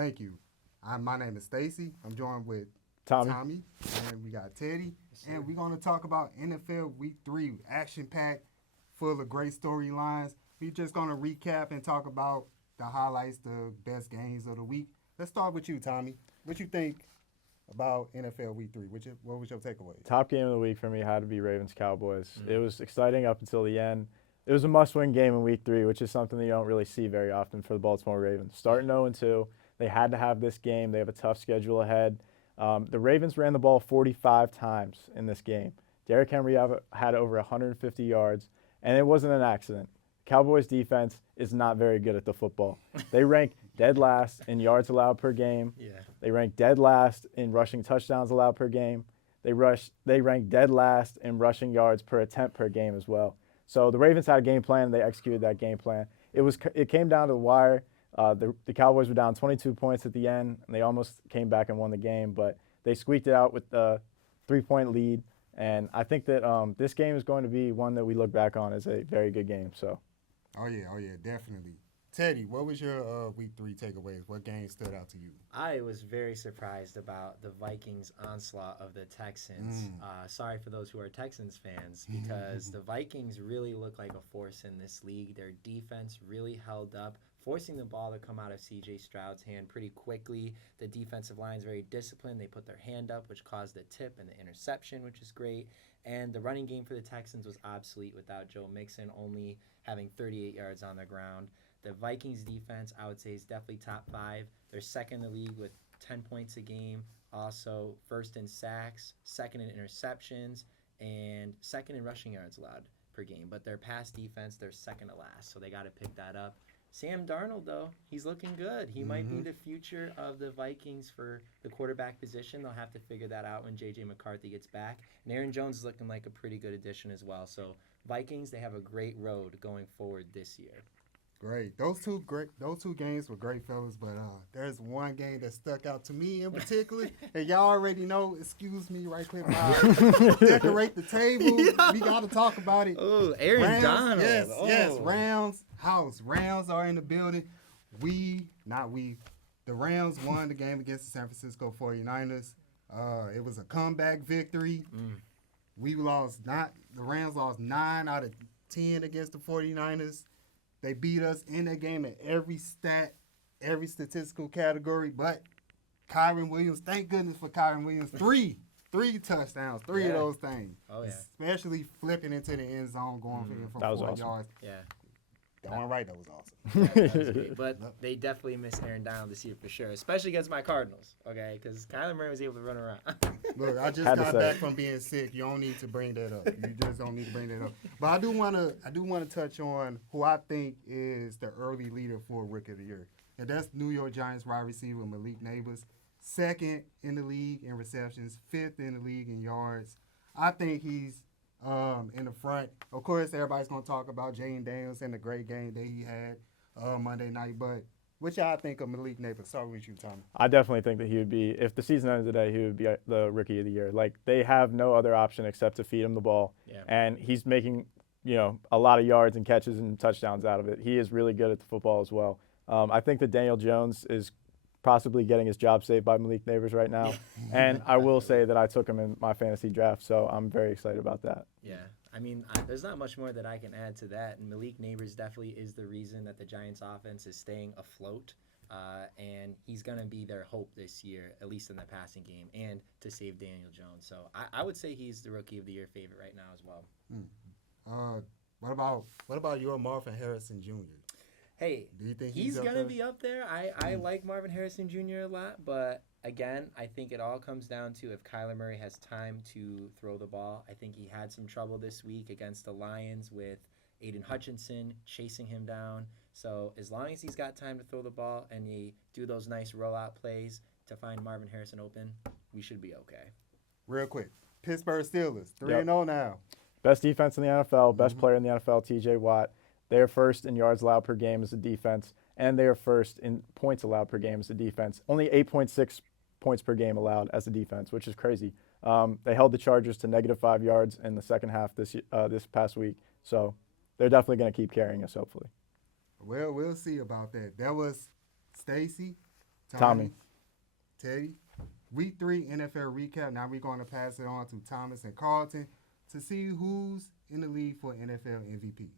Thank you. My name is Stacey. I'm joined with Tommy. and we got Teddy. And we're going to talk about NFL Week 3, action-packed, full of great storylines. We're just going to recap and talk about the highlights, the best games of the week. Let's start with you, Tommy. What you think about NFL Week 3? What was your takeaway? Top game of the week for me had to be Ravens-Cowboys. It was exciting up until the end. It was a must-win game in Week 3, which is something that you don't really see very often for the Baltimore Ravens. Starting 0-2, they had to have this game. They have a tough schedule ahead. The Ravens ran the ball 45 times in this game. Derrick Henry had over 150 yards, and it wasn't an accident. Cowboys defense is not very good at the football. They rank dead last in yards allowed per game. Yeah. They rank dead last in rushing touchdowns allowed per game. They rank dead last in rushing yards per attempt per game as well. So the Ravens had a game plan. They executed that game plan. It came down to the wire. The Cowboys were down 22 points at the end, and they almost came back and won the game. But they squeaked it out with the 3-point lead. And I think that this game is going to be one that we look back on as a very good game. So. Oh, yeah, definitely. Teddy, what was your Week 3 takeaways? What game stood out to you? I was very surprised about the Vikings' onslaught of the Texans. Sorry for those who are Texans fans, because the Vikings really look like a force in this league. Their defense really held up, forcing the ball to come out of C.J. Stroud's hand pretty quickly. The defensive line is very disciplined. They put their hand up, which caused the tip and the interception, which is great. And the running game for the Texans was obsolete without Joe Mixon only having 38 yards on the ground. The Vikings defense, I would say, is definitely top 5. They're second in the league with 10 points a game. Also, first in sacks, second in interceptions, and second in rushing yards allowed per game. But their pass defense, they're second to last, so they got to pick that up. Sam Darnold, though, he's looking good. He might be the future of the Vikings for the quarterback position. They'll have to figure that out when J.J. McCarthy gets back. And Aaron Jones is looking like a pretty good addition as well. So Vikings, they have a great road going forward this year. Great. Those two games were great, fellas. But there's one game that stuck out to me in particular, and y'all already know. Excuse me, right quick. Decorate the table. Yeah. We got to talk about it. Oh, Aaron Donald. Yes. Rams house. Rams are in the building. The Rams won the game against the San Francisco 49ers. It was a comeback victory. The Rams lost 9 out of 10 against the 49ers. They beat us in that game in every statistical category, but Kyron Williams, thank goodness for Kyron Williams, three touchdowns, three of those things. Oh, yeah. Especially flipping into the end zone, going for that was 4 awesome. yards. Yeah. Darn right, that was awesome. That was great. But they definitely miss Aaron Donald this year for sure, especially against my Cardinals, okay? Because Kyler Murray was able to run around. Look, I just got back from being sick. You don't need to bring that up. You just don't need to bring that up. But I do want to touch on who I think is the early leader for Rookie of the Year. And that's New York Giants wide receiver Malik Nabers, 2nd in the league in receptions, 5th in the league in yards. I think he's in the front. Of course, everybody's going to talk about Jaden Daniels and the great game that he had Monday night. But what y'all think of Malik Nabers? Start with you, Tommy. I definitely think that he would be, if the season ended today, he would be the Rookie of the Year. Like, they have no other option except to feed him the ball. Yeah. And he's making, a lot of yards and catches and touchdowns out of it. He is really good at the football as well. I think that Daniel Jones is possibly getting his job saved by Malik Nabers right now. And I will say that I took him in my fantasy draft, so I'm very excited about that. Yeah. I mean, there's not much more that I can add to that. And Malik Nabers definitely is the reason that the Giants' offense is staying afloat. And he's going to be their hope this year, at least in the passing game, and to save Daniel Jones. So I would say he's the Rookie of the Year favorite right now as well. What about your Marvin Harrison Jr.? Hey, do you think he's going to be up there? I like Marvin Harrison Jr. a lot, but again, I think it all comes down to if Kyler Murray has time to throw the ball. I think he had some trouble this week against the Lions with Aiden Hutchinson chasing him down. So as long as he's got time to throw the ball and you do those nice rollout plays to find Marvin Harrison open, we should be okay. Real quick, Pittsburgh Steelers, 3-0 now. Best defense in the NFL, best player in the NFL, T.J. Watt. They are first in yards allowed per game as a defense, and they are first in points allowed per game as a defense. Only 8.6 points per game allowed as a defense, which is crazy. They held the Chargers to -5 yards in the second half this past week, so they're definitely going to keep carrying us, hopefully. Well, we'll see about that. That was Stacey, Tommy. Teddy. Week 3 NFL recap. Now we're going to pass it on to Thomas and Carlton to see who's in the league for NFL MVP.